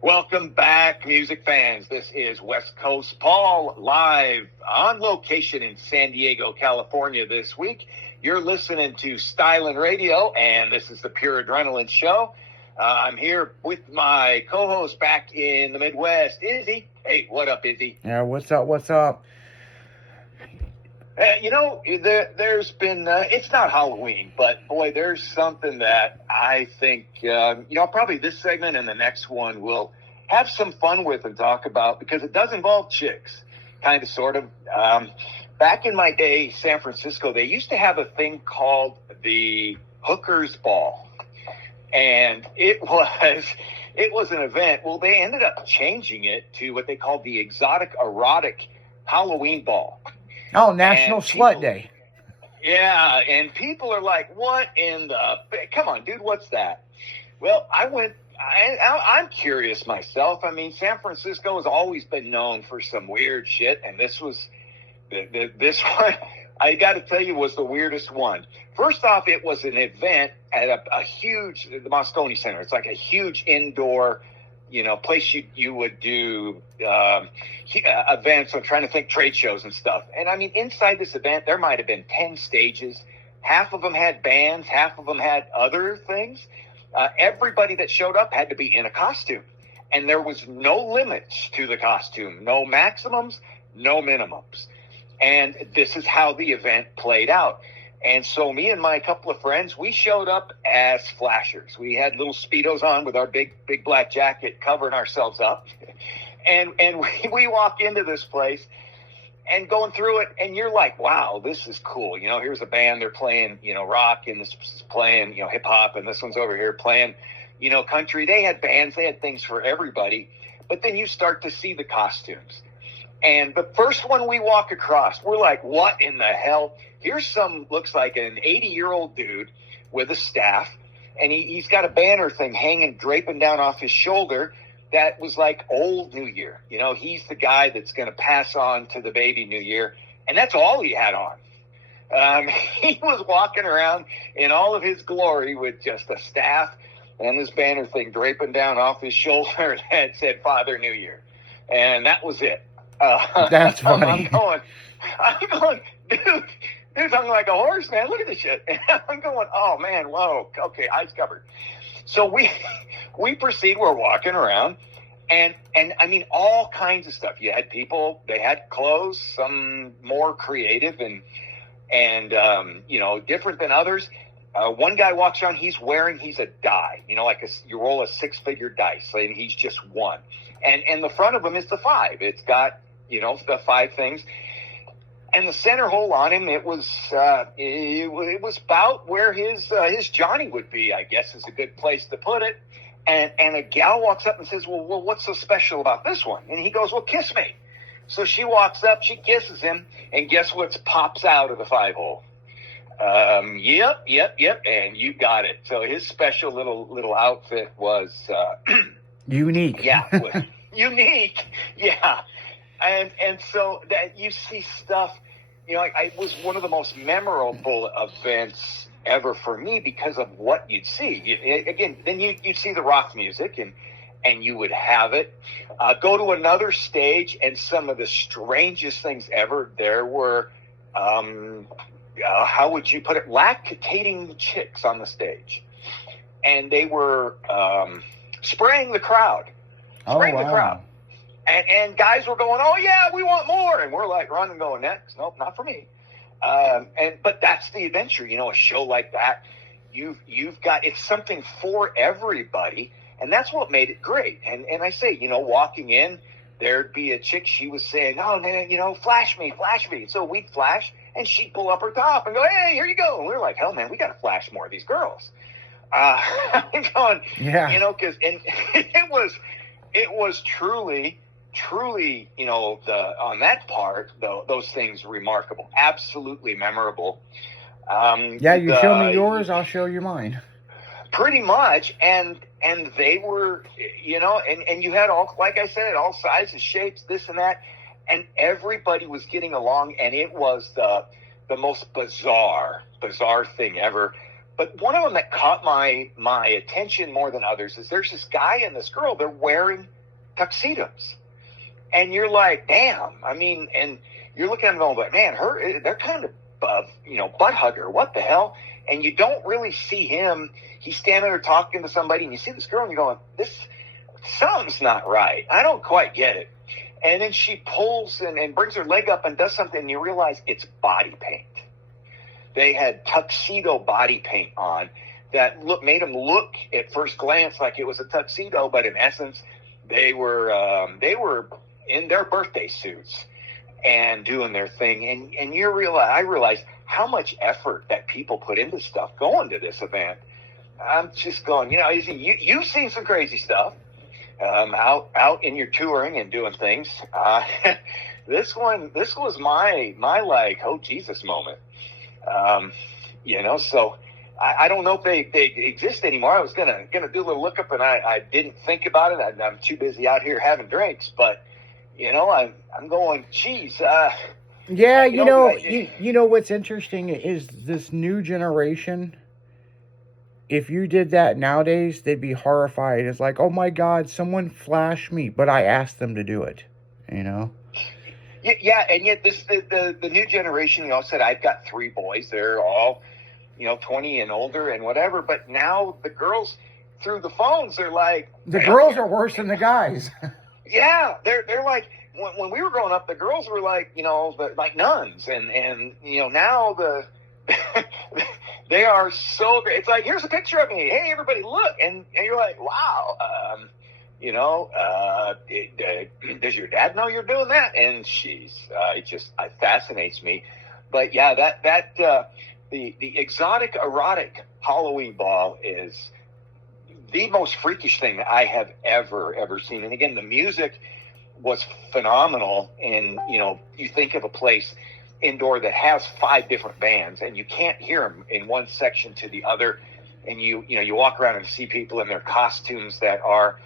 Welcome back, music fans. This is West Coast Paul live on location in San Diego, California this week. You're listening to Stylin' Radio, and this is the Pure Adrenaline Show. I'm here with my co-host back in the Midwest, Izzy. Hey, what up, Izzy? Yeah, what's up? There's been, it's not Halloween, but boy, there's something that I think, probably this segment and the next one will have some fun with and talk about, because it does involve chicks, kind of, sort of. Back in my day, San Francisco, they used to have a thing called the Hookers Ball. And it was an event. Well, they ended up changing it to what they called the Exotic Erotic Halloween Ball. Oh, National Slut Day. Yeah, and people are like, what in the... Come on, dude, what's that? Well, I'm curious myself. I mean, San Francisco has always been known for some weird shit, and this was... This one, I got to tell you, was the weirdest one. First off, it was an event at a huge... The Moscone Center. It's like a huge indoor... place you would do events. I'm trying to think, trade shows and stuff. And I mean, inside this event, there might have been 10 stages. Half of them had bands. Half of them had other things. Everybody that showed up had to be in a costume. And there was no limits to the costume. No maximums, no minimums. And this is how the event played out. And so me and my couple of friends, we showed up as flashers. We had little Speedos on with our big black jacket covering ourselves up. And we walk into this place and going through it, and you're like, wow, this is cool. Here's a band, they're playing, rock, and this is playing, hip hop, and this one's over here playing, country. They had bands, they had things for everybody. But then you start to see the costumes. And the first one we walk across, we're like, what in the hell? Here's looks like an 80-year-old dude with a staff, and he's got a banner thing draping down off his shoulder that was like old New Year. He's the guy that's going to pass on to the baby New Year, and that's all he had on. He was walking around in all of his glory with just a staff and this banner thing draping down off his shoulder that said Father New Year, and that was it. That's funny. I'm going, dude's hung like a horse, man. Look at this shit. And I'm going, oh, man, whoa. Okay, eyes covered. So we proceed. We're walking around. And I mean, all kinds of stuff. You had people, they had clothes, some more creative and different than others. One guy walks around, he's a die. You roll a 6-figure dice, and he's just one. And the front of him is the 5. It's got, the 5 things. And the center hole on him, it was about where his Johnny would be, I guess is a good place to put it. And a gal walks up and says, well, what's so special about this one? And he goes, well, kiss me. So she walks up, she kisses him, and guess what pops out of the 5 hole? Yep. And you got it. So his special little outfit was, unique. Yeah. Unique. Yeah. And so that you see stuff, it was one of the most memorable events ever for me because of what you'd see. Then you'd see the rock music and you would have it. Go to another stage, and some of the strangest things ever. There were, how would you put it, lactating chicks on the stage. And they were spraying the crowd. The crowd. And guys were going, oh, yeah, we want more. And we're like running, going, next. Nope, not for me. But that's the adventure, a show like that. You've got, it's something for everybody. And that's what made it great. And I say, walking in, there'd be a chick, she was saying, oh, man, flash me. So we'd flash, and she'd pull up her top and go, hey, here you go. And we were like, hell, man, we got to flash more of these girls. I'm going, yeah. Because it was truly, on that part, those things remarkable, absolutely memorable. You show me yours, I'll show you mine. Pretty much, and they were, and you had all, like I said, all sizes, shapes, this and that, and everybody was getting along, and it was the most bizarre thing ever. But one of them that caught my attention more than others is there's this guy and this girl. They're wearing tuxedos, and you're like, damn. I mean, and you're looking at them going, but man, they're kind of butt hugger. What the hell? And you don't really see him. He's standing there talking to somebody, and you see this girl, and you're going, something's not right. I don't quite get it. And then she pulls and brings her leg up and does something, and you realize it's body paint. They had tuxedo body paint on that made them look at first glance like it was a tuxedo, but in essence, they were in their birthday suits and doing their thing. And I realized how much effort that people put into stuff going to this event. I'm just going, you've seen some crazy stuff out in your touring and doing things. This was my like, oh Jesus moment. So I don't know if they exist anymore. I was gonna do a little lookup, and I didn't think about it. I'm too busy out here having drinks, but I'm going, geez. Yeah, you know what's interesting is this new generation. If you did that nowadays, they'd be horrified. It's like, oh my God, someone flashed me, but I asked them to do it. Yeah, and yet the new generation, said I've got 3 boys. They're all, 20 and older and whatever. But now the girls through the phones, they're like, the girls are worse than the guys. Yeah, they're like, when we were growing up, the girls were like, like nuns, and now they are so great. It's like, here's a picture of me. Hey, everybody, look, and you're like, wow. Does your dad know you're doing that? And it fascinates me. But yeah, the exotic erotic Halloween ball is the most freakish thing that I have ever seen. And again, the music was phenomenal. And, you think of a place indoor that has 5 different bands, and you can't hear them in one section to the other. And you walk around and see people in their costumes that are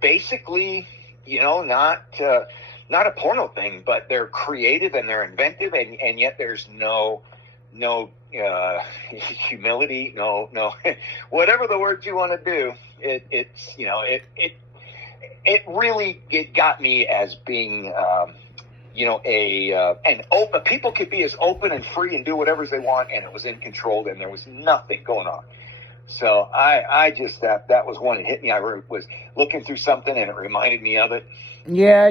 basically, not a porno thing, but they're creative and they're inventive, and yet there's no humility, no whatever the word you want to do. It really got me as being an open. People could be as open and free and do whatever they want, and it was in control, and there was nothing going on. So I just that was one that hit me. I was looking through something, and it reminded me of it. Yeah,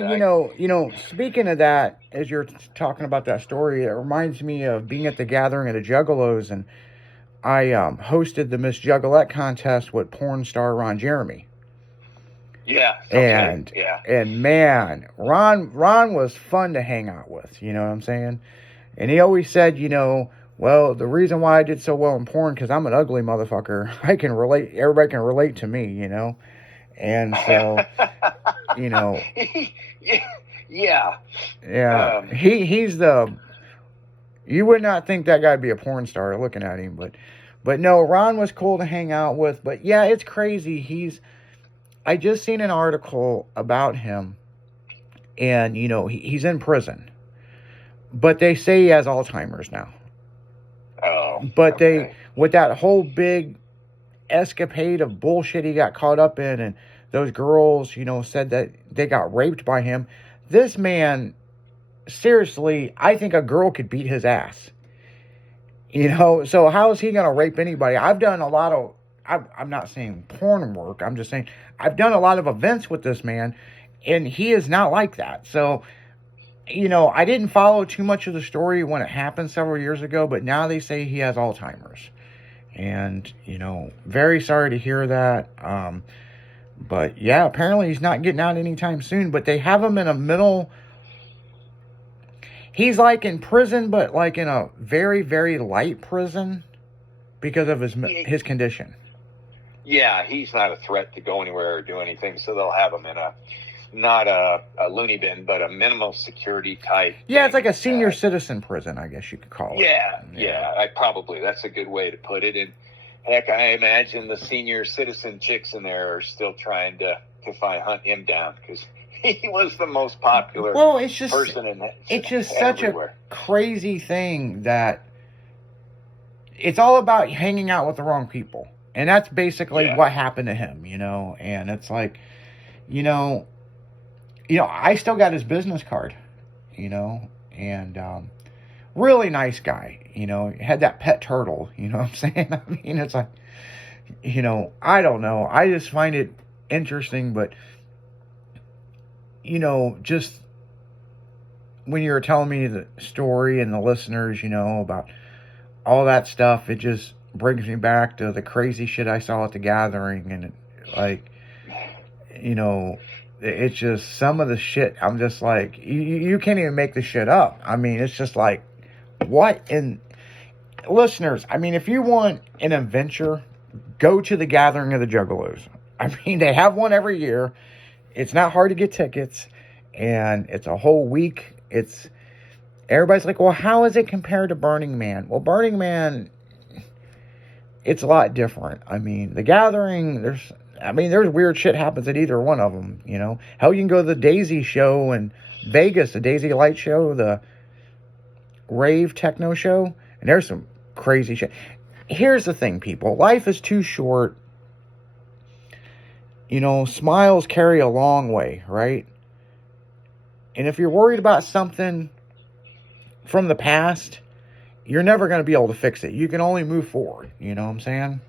speaking of that, as you're talking about that story, it reminds me of being at the gathering of the Juggalos, and I hosted the Miss Juggalette contest with porn star Ron Jeremy. Yeah. Okay, and man, Ron was fun to hang out with. You know what I'm saying? And he always said, well, the reason why I did so well in porn, because I'm an ugly motherfucker. I can relate. Everybody can relate to me, And so, Yeah. He's you would not think that guy'd be a porn star looking at him, but no, Ron was cool to hang out with. But yeah, it's crazy. I just seen an article about him, and he's in prison, but they say he has Alzheimer's now. Oh. But okay. with that whole big escapade of bullshit he got caught up in, and those girls, said that they got raped by him. This man, seriously, I think a girl could beat his ass. So how is he going to rape anybody? I've done a lot of, I'm not saying porn work. I'm just saying I've done a lot of events with this man, and he is not like that. So, I didn't follow too much of the story when it happened several years ago, but now they say he has Alzheimer's. And, very sorry to hear that. But yeah, apparently he's not getting out anytime soon, but they have him in a middle. He's like in prison, but like in a very, very light prison because of his condition. Yeah, he's not a threat to go anywhere or do anything, so they'll have him in not a loony bin, but a minimal security type. Yeah, it's like a senior citizen prison, I guess you could call it. Yeah. That's a good way to put it. And heck, I imagine the senior citizen chicks in there are still trying to hunt him down, because he was the most popular person in that. It's just such a crazy thing that it's all about hanging out with the wrong people. And that's basically Yeah. what happened to him, you know. And it's like, you know, I still got his business card, you know, and really nice guy, you know, had that pet turtle, you know what I'm saying? I mean, it's like, you know, I don't know. I just find it interesting, but, you know, just when you were telling me the story and the listeners, you know, about all that stuff, it just brings me back to the crazy shit I saw at the gathering. And, like, you know, it's just some of the shit. I'm just like, you can't even make the shit up. I mean, it's just like, what? And listeners, I mean, if you want an adventure, go to the Gathering of the Juggalos. I mean, they have one every year. It's not hard to get tickets, and it's a whole week. Everybody's like, well, how is it compared to Burning Man? Well, Burning Man, it's a lot different. I mean, the Gathering, there's weird shit happens at either one of them, you know. Hell, you can go to the Daisy show in Vegas, the Daisy Light show, the rave techno show, and there's some crazy shit. Here's the thing, people. Life is too short. You know, smiles carry a long way, right? And if you're worried about something from the past, you're never going to be able to fix it. You can only move forward. You know what I'm saying?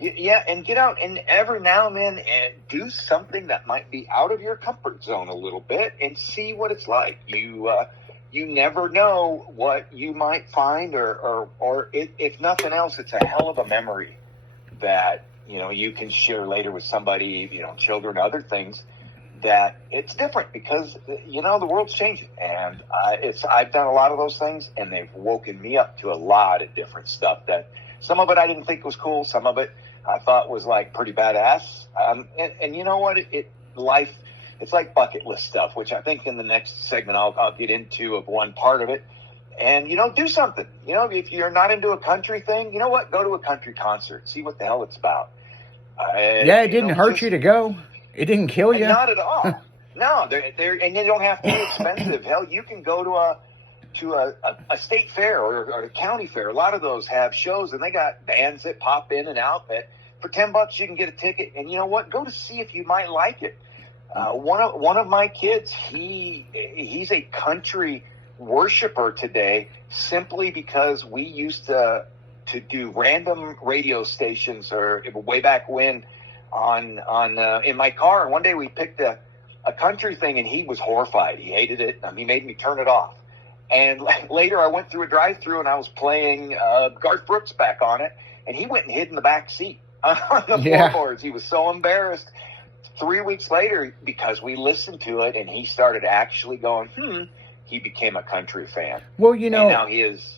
Yeah, and get out and every now and then and do something that might be out of your comfort zone a little bit and see what it's like. You never know what you might find, or if nothing else, it's a hell of a memory that, you know, you can share later with somebody, you know, children, other things, that it's different because, you know, the world's changing. And I've done a lot of those things, and they've woken me up to a lot of different stuff that some of it I didn't think was cool. Some of it I thought was like pretty badass. And you know what? Life, it's like bucket list stuff, which I think in the next segment I'll get into of one part of it. And, you know, do something. You know, if you're not into a country thing, you know what? Go to a country concert. See what the hell it's about. Yeah, it didn't hurt you to go. It didn't kill you. Not at all. No, they're and they don't have to be expensive. Hell, you can go to a state fair or a county fair. A lot of those have shows, and they got bands that pop in and out. That for $10 you can get a ticket. And you know what? Go to see if you might like it. One of my kids, he's a country worshiper today, simply because we used to do random radio stations, or way back when, on in my car. And one day we picked a country thing, and he was horrified. He hated it. He made me turn it off. And later I went through a drive-through, and I was playing Garth Brooks back on it, and he went and hid in the back seat on the floorboards. He was so embarrassed. 3 weeks later, because we listened to it, and he started actually going, he became a country fan. Well, you know, and now he is.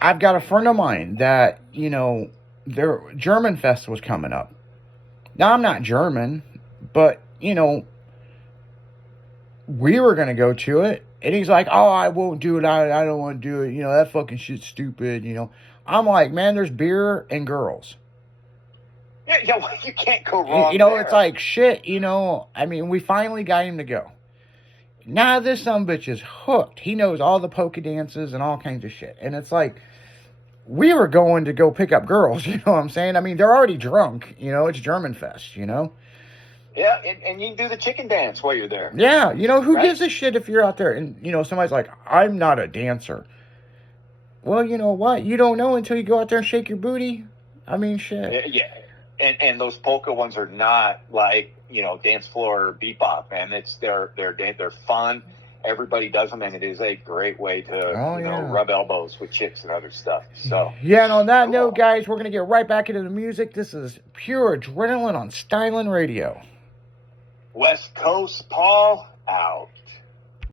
I've got a friend of mine that, you know, their German Fest was coming up. Now, I'm not German, but, you know, we were going to go to it. And he's like, oh, I won't do it. I don't want to do it. You know, that fucking shit's stupid, you know. I'm like, man, there's beer and girls. Yeah, well, you can't go wrong. You know, there. It's like, shit, you know. I mean, we finally got him to go. Now this sumbitch is hooked. He knows all the polka dances and all kinds of shit. And it's like, we were going to go pick up girls, you know what I'm saying? I mean, they're already drunk, you know, it's German Fest, you know? Yeah, and you can do the chicken dance while you're there. Yeah, you know, who gives a shit if you're out there and, you know, somebody's like, I'm not a dancer. Well, you know what? You don't know until you go out there and shake your booty. I mean, shit. Yeah. And those polka ones are not like, you know, dance floor bebop, man. They're fun. Everybody does them, and it is a great way to know, rub elbows with chicks and other stuff. So yeah, and on that note, guys, we're gonna get right back into the music. This is Pure Adrenaline on Stylin' Radio. West Coast Paul out.